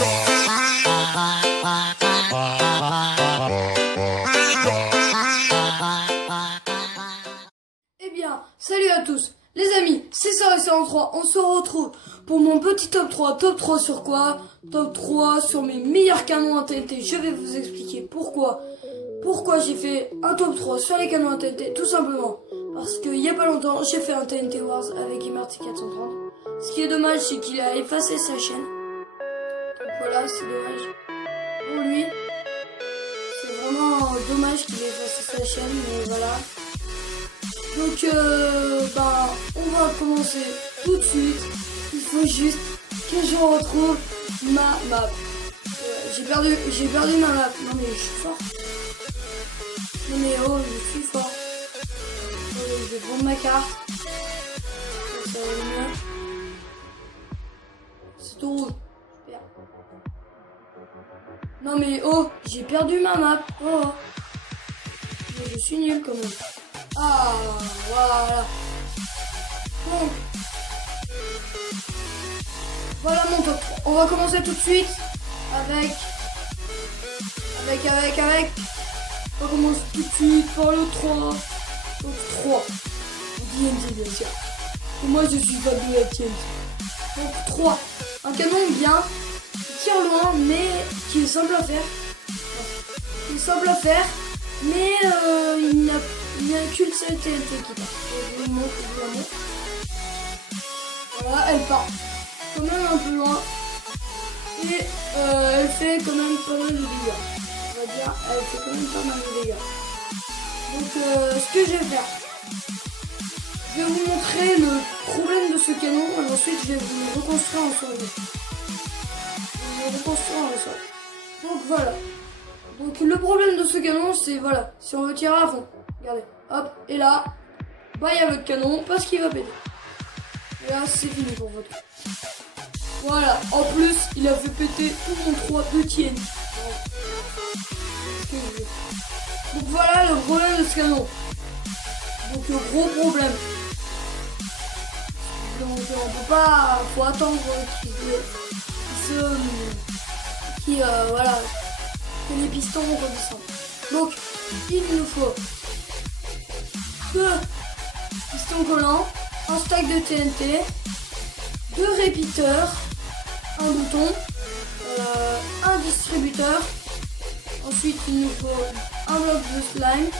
Eh bien, salut à tous. Les amis, c'est ça et c'est en 3. On se retrouve pour mon petit top 3. Top 3 sur quoi? Top 3 sur mes meilleurs canons à TNT. Je vais vous expliquer pourquoi. Pourquoi j'ai fait un top 3 sur les canons à TNT. Tout simplement parce qu'il y a pas longtemps, j'ai fait un TNT Wars avec Imarty 430. Ce qui est dommage, c'est qu'il a effacé sa chaîne. Donc voilà, c'est dommage pour lui. C'est vraiment dommage qu'il ait effacé sa chaîne, mais voilà. Donc on va commencer tout de suite. Il faut juste que je retrouve ma map. J'ai perdu ma map. Non mais je suis fort. Non mais oh, je suis fort. Je vais prendre ma carte. Ça va aller mieux. C'est tout rouge. Super. Non mais oh, j'ai perdu ma map. Oh. Mais je suis nul quand même. Ah, voilà. Donc, voilà mon top 3. On va commencer tout de suite avec. On va commencer tout de suite par le 3. Donc 3. TNT bien sûr. Et moi je suis fan de la TNT. Donc 3. Un canon bien, qui tire loin, mais qui est simple à faire. Mais il n'y a qu'une seule TNT qui part. Je vous montre, je vous la montre. Voilà, elle part quand même un peu loin. Et elle fait quand même pas mal de dégâts. On va dire, elle fait quand même pas mal de dégâts. Donc ce que je vais faire, je vais vous montrer le problème de ce canon. Et ensuite je vais vous le reconstruire en sol. Donc voilà. Donc le problème de ce canon, c'est voilà, si on veut tirer à fond, regardez, hop, et là, bah il y a votre canon parce qu'il va péter. Et là c'est fini pour votre. Voilà, en plus il a fait péter tout mon 3 de TNT. Donc voilà le problème de ce canon. Donc le gros problème. Donc on peut pas, faut attendre voilà, que les pistons redescendent. Donc il nous faut 2 pistons collants, un stack de TNT, 2 répiteurs, un bouton, un distributeur. Ensuite il nous faut un bloc de slime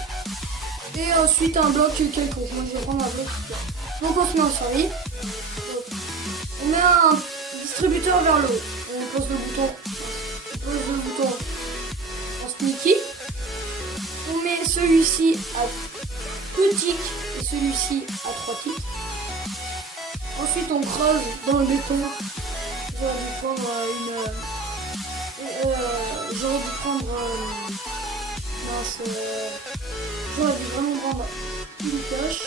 et ensuite un bloc quelconque. Moi je vais prendre un bloc. Donc on se met en série. On met un distributeur vers le haut. On pose le bouton. En sneaky. On met celui-ci à 2 ticks et celui-ci à 3 ticks. Ensuite on creuse dans le béton. J'aurais dû prendre j'aurais dû vraiment prendre une coche.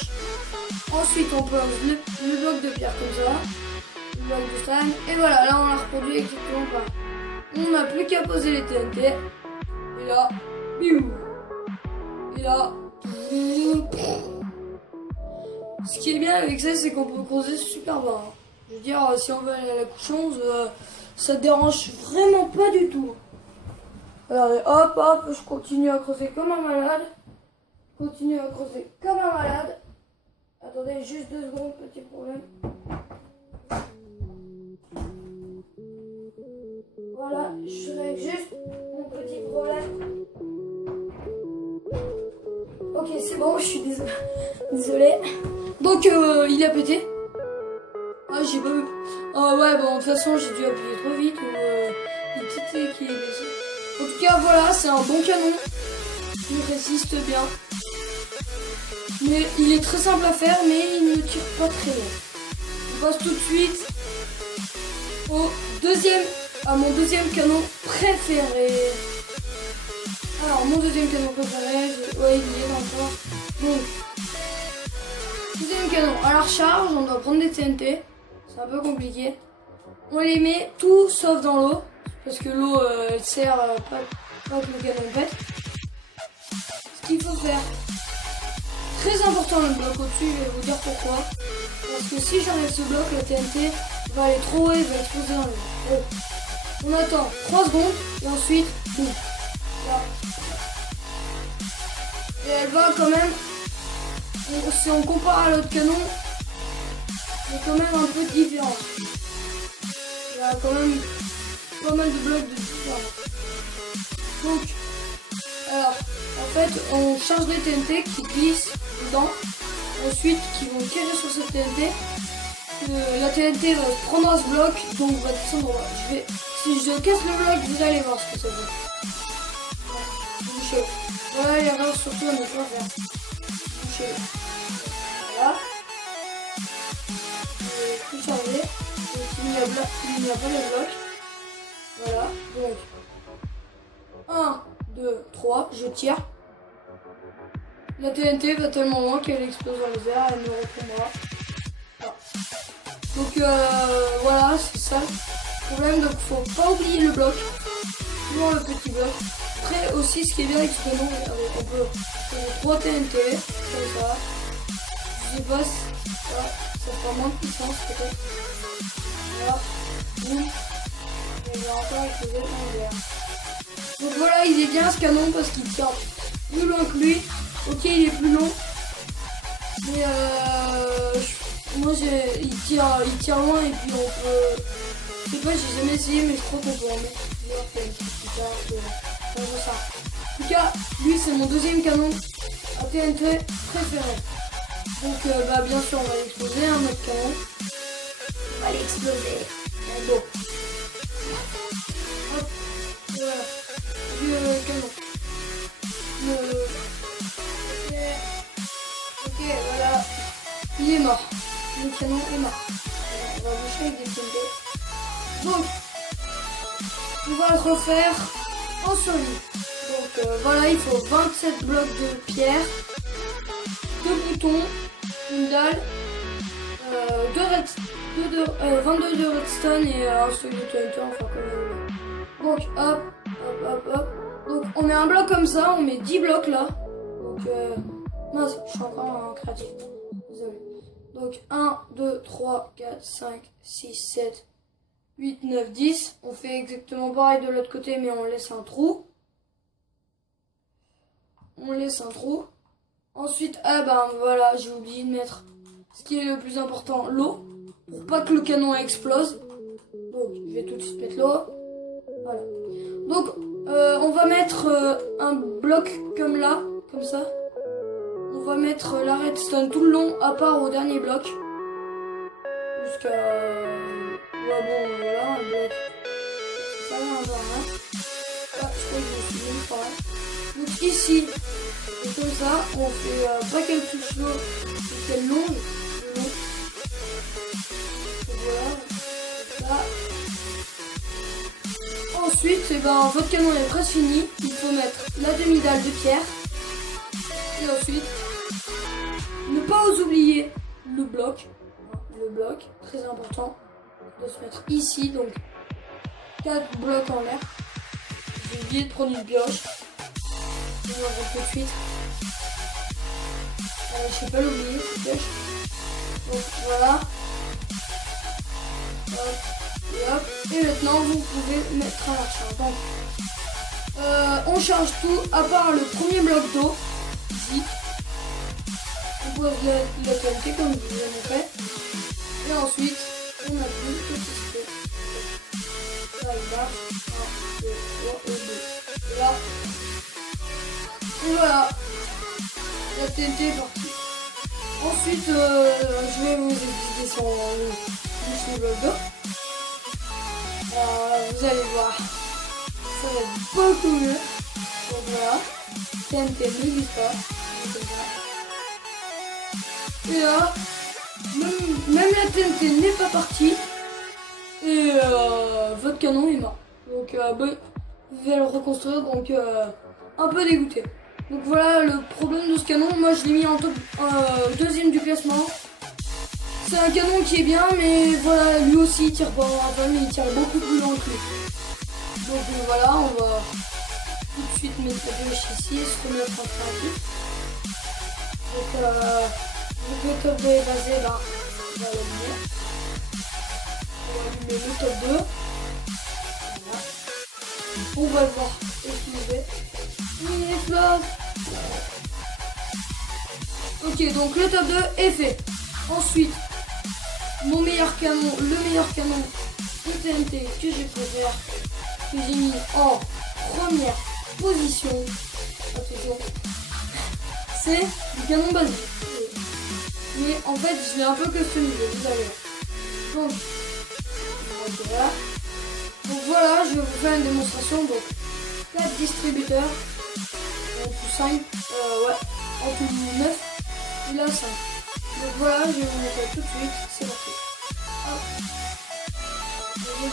Ensuite on pose le bloc de pierre comme ça. Le bloc de slime. Et voilà, là on l'a reproduit exactement pareil. On n'a plus qu'à poser les TNT. Et là, biou. Et là, ce qui est bien avec ça, c'est qu'on peut creuser super bas. Je veux dire, si on veut aller à la couche 11, ça dérange vraiment pas du tout. Regardez, hop, je continue à creuser comme un malade. Attendez, juste 2 secondes, petit problème. Voilà, je règle juste mon petit problème. Ok, c'est bon, je suis désolé. Donc, il a pété. Ah, j'ai pas vu. Ah ouais, bon, de toute façon, j'ai dû appuyer trop vite ou il était qui est baissé. En tout cas, voilà, c'est un bon canon. Il résiste bien. Mais il est très simple à faire, mais il ne tire pas très loin. On passe tout de suite à mon deuxième canon préféré. Alors, mon deuxième canon préféré, ouais, il y est encore. Donc, deuxième canon à la recharge, on doit prendre des TNT. C'est un peu compliqué. On les met tout sauf dans l'eau. Parce que l'eau, elle sert pas que le canon pète. Ce qu'il faut faire, très important le bloc au-dessus, je vais vous dire pourquoi. Parce que si j'enlève ce bloc, la TNT va aller trop haut et va exploser dans l'eau. On attend 3 secondes et ensuite, boum. Là. Et elle va quand même, si on compare à l'autre canon, c'est quand même un peu différent. Il y a quand même pas mal de blocs de différence. Donc, alors, en fait, on charge les TNT qui glissent dedans, ensuite qui vont tirer sur cette TNT. La TNT va prendre à ce bloc, donc va descendre en bas. Si je casse le bloc, vous allez voir ce que ça fait. Bouchez. Voilà l'erreur surtout à ne pas faire. Bouchez. Voilà. Tout charger. Donc il n'y a pas de bloc. Voilà. Donc 1, 2, 3, je tire. La TNT va tellement loin qu'elle explose dans les airs, elle me retombera. Voilà. Donc voilà, c'est ça le problème. Donc faut pas oublier le bloc, toujours le petit bloc. Après aussi, ce qui est bien avec ce canon, on peut faire 3 TNT comme ça. Je sais pas si ça fera moins de puissance peut-être. Voilà. Boum. Et il va encore exploser dans l'air. Donc voilà, il est bien ce canon parce qu'il tire plus loin que lui. Ok, il est plus long, mais moi il tire loin et puis on peut, je sais pas, j'ai jamais essayé, mais je crois qu'on peut en mettre plusieurs. En tout cas, lui c'est mon deuxième canon à TNT préféré. Donc bien sûr on va l'exploser, un autre canon, on va l'exploser. Bon. Hop, voilà, le canon. Ok, voilà, il est mort. Le canon est mort. On va boucher avec des TNT. Donc, on va le refaire en solide. Donc voilà, il faut 27 blocs de pierre, 2 boutons, une dalle, 22 de redstone et un seul de TNT, enfin comme vous voulez. Donc hop, hop, hop, hop. Donc on met un bloc comme ça, on met 10 blocs là. Donc mince, je suis encore en créatif. Désolé. Donc 1, 2, 3, 4, 5, 6, 7, 8, 9, 10. On fait exactement pareil de l'autre côté, mais on laisse un trou. On laisse un trou. Ensuite, voilà, j'ai oublié de mettre ce qui est le plus important, l'eau. Pour pas que le canon explose. Donc je vais tout de suite mettre l'eau. Voilà. Donc on va mettre un bloc comme là, comme ça. On va mettre la redstone tout le long, à part au dernier bloc. Jusqu'à... ouais, bon, là, un bloc. Ça va, un genre, hein. Ah, je crois que je me suis même pas. Donc ici, c'est comme ça, on fait pas qu'elle touche l'eau, c'est qu'elle longe. Et voilà, comme ça. Ensuite, votre canon est presque fini. Il faut mettre la demi-dalle de pierre. Et ensuite, ne pas oublier le bloc. Le bloc, très important, de se mettre ici. Donc, 4 blocs en l'air. J'ai oublié de prendre une pioche. Je vais tout de suite. Je sais pas l'oublier, cette pioche. Donc, voilà. Hop. Et hop, et maintenant vous pouvez mettre à la charge. Donc, on charge tout à part le premier bloc d'eau. Ici. On pose la qualité comme vous avez fait. Et ensuite, on appuie tout ce qui se fait. Là, il marche. 1, 2, 3 et 2. Et là. Et voilà. La TNT est partie. Ensuite, je vais vous expliquer son bloc d'eau. Vous allez voir, ça va être beaucoup mieux. Donc voilà, TNT ne glisse pas. Et là, même la TNT n'est pas partie. Et votre canon est mort. Donc vous allez le reconstruire, donc un peu dégoûté. Donc voilà le problème de ce canon. Moi je l'ai mis en top deuxième du classement. C'est un canon qui est bien, mais voilà, lui aussi il tire pas un peu, mais il tire beaucoup plus loin que lui. Donc voilà, on va tout de suite mettre la pioche ici et se remettre en créatif. Donc le top 2 est basé là, on va l'allumer. On va allumer le top 2. Voilà. On va le voir exploser. Oui, il explose. Ok, donc le top 2 est fait. Ensuite, mon meilleur canon, le meilleur canon de TNT que j'ai préféré, que j'ai mis en première position. Attention, c'est le canon basique. Mais en fait, je l'ai un peu customisé, vous allez voir. Donc voilà, je vais vous faire une démonstration. Donc 4 distributeurs, en tout 5, ouais, en tout 9, et là 5. Donc voilà, je vais vous montrer tout de suite, c'est parti. Hop. Donc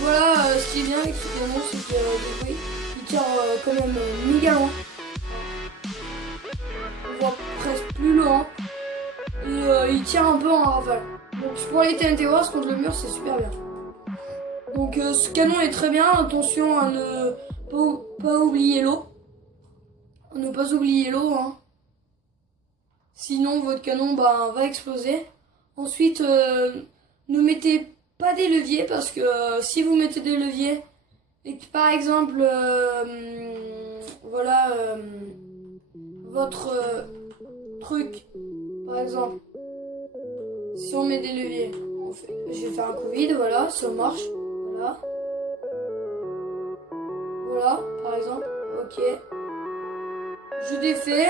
voilà, ce qui est bien avec ce canon, c'est que des fois, il tire quand même méga loin. On voit presque plus loin. Et il tire un peu en rafale. Donc pour les TNT Wars contre le mur, c'est super bien. Donc ce canon est très bien. Attention à ne pas oublier l'eau. Ne pas oublier l'eau. Hein. Sinon votre canon va exploser. Ensuite, ne mettez pas des leviers parce que si vous mettez des leviers et que par exemple, voilà, votre truc, par exemple, si on met des leviers, je vais faire un coup vide, voilà, ça marche, voilà. Voilà, par exemple, ok. Je défais,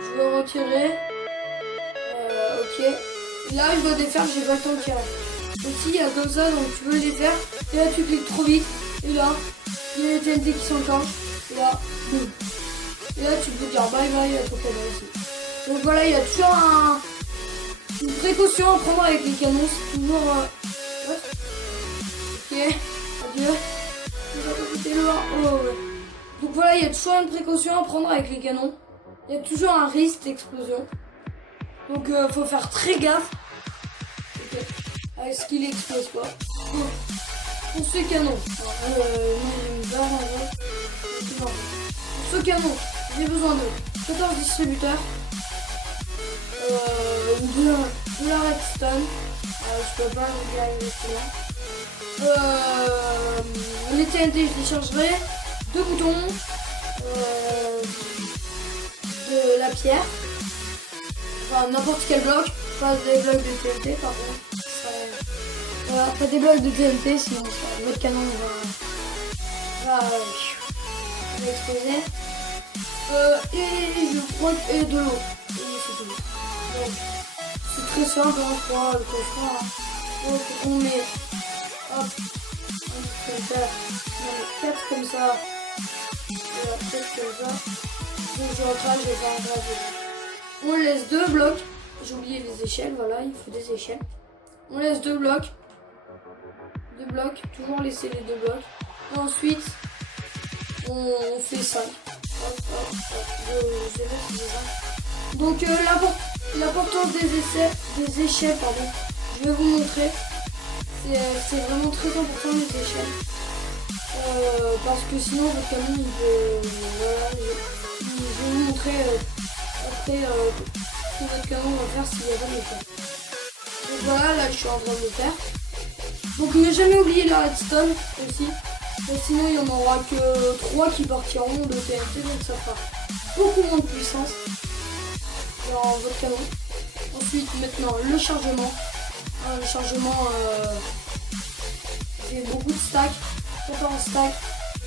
je veux retirer, ok. Et là, je dois défaire, j'ai pas le temps de tirer. Aussi, il y a comme ça, donc tu veux le défaire, et là tu cliques trop vite, et là, il y a les TNT qui s'enclenchent, et là, boum. Et là, tu peux dire bye bye à ton canon aussi. Donc voilà, il y a toujours une précaution à prendre avec les canons, c'est toujours... Ok, adieu. Oh, ouais. Donc voilà, il y a toujours une précaution à prendre avec les canons. Il y a toujours un risque d'explosion. Donc faut faire très gaffe. Okay. Avec ce qu'il explose quoi. Pour ce canon, pour ce canon, j'ai besoin de 14 distributeurs. De la redstone. Je peux pas vous dire exactement. Les TNT, je les chargerai. 2 boutons. De la pierre. Enfin, n'importe quel bloc. Pas des blocs de TNT, par contre. Voilà, pas des blocs de TNT, sinon votre canon va exploser. Et je crois que de l'eau. Et c'est tout. Donc, c'est très simple, hein, je crois, le coffre. Hein. Donc, on met, hop, comme ça, on met 4 comme ça, voilà, 4 comme ça. Donc, je recrache, je vais faire un grave. On laisse 2 blocs. J'ai oublié les échelles, voilà, il faut des échelles. On laisse 2 blocs. 2 blocs, toujours laisser les 2 blocs. Et ensuite, on fait 5. Hop, hop, hop. Donc, l'importance des échelles, pardon, je vais vous montrer. C'est vraiment très important les échelles. Parce que sinon votre canon il peut. Voilà, je vais vous montrer après ce que votre canon va faire s'il n'y a pas d'échelle. Donc voilà, là je suis en train de le faire. Donc ne jamais oublier la redstone aussi. Sinon il n'y en aura que 3 qui partiront de TNT, donc ça fera beaucoup moins de puissance dans votre canon. Ensuite maintenant le chargement. Le chargement, j'ai beaucoup de stacks, 14 stacks.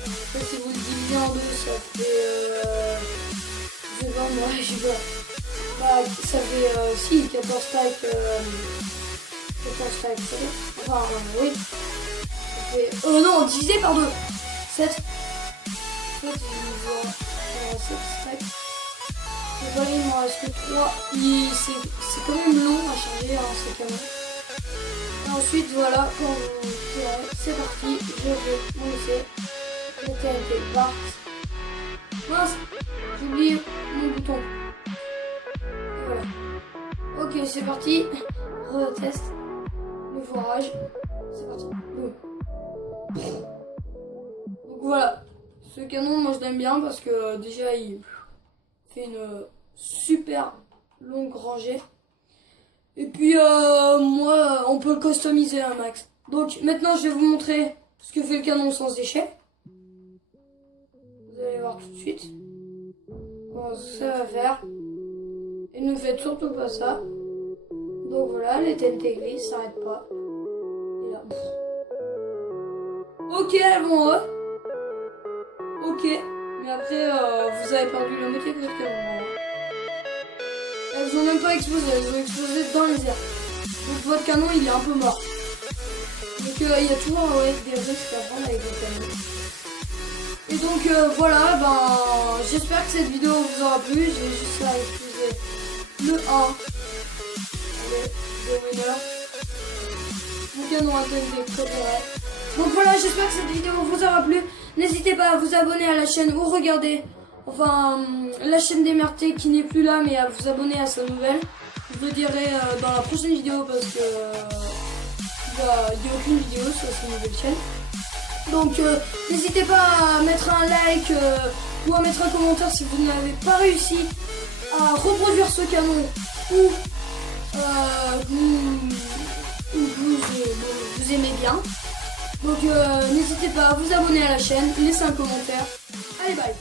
En fait, si vous le divisez en deux, ça fait... je sais pas, moi, je sais pas. Bah, ça fait... si, 14 stacks... 14 stacks, ça fait... Enfin, oui. Ça fait... non, divisé par 2. 7. 7 divisé par 7 stacks. Donc voilà, il m'en reste que 3. C'est quand même long à charger, hein, ces canons. Ensuite, voilà, quand vous tirez, c'est parti, je vais vous laisser le TNT part. Mince, j'ai oublié mon bouton. Voilà. Ok, c'est parti. Retest. Le forage. C'est parti. Donc voilà. Ce canon, moi je l'aime bien parce que déjà il fait une super longue rangée. Et puis moi on peut le customiser un max. Donc maintenant je vais vous montrer ce que fait le canon sans déchet. Vous allez voir tout de suite. Bon, ça va faire. Et ne faites surtout pas ça. Donc voilà, les TNT grises s'arrêtent pas. Et là. Ok, elles vont en haut. Ok. Mais après, vous avez perdu la moitié de votre canon. Elles ont même pas explosé, elles ont explosé dans les airs. Donc votre canon il est un peu mort. Donc il y a toujours des risques à prendre avec votre canon. Et donc voilà, j'espère que cette vidéo vous aura plu. J'ai juste à utiliser le 1. Allez, le winner. Mon canon a été préféré. Donc voilà, j'espère que cette vidéo vous aura plu. N'hésitez pas à vous abonner à la chaîne ou regarder la chaîne d'Emerté qui n'est plus là, mais à vous abonner à sa nouvelle. Je le dirai dans la prochaine vidéo parce que il n'y a aucune vidéo sur sa nouvelle chaîne. Donc n'hésitez pas à mettre un like ou à mettre un commentaire si vous n'avez pas réussi à reproduire ce canon ou vous aimez bien. Donc n'hésitez pas à vous abonner à la chaîne, laissez un commentaire. Allez, bye.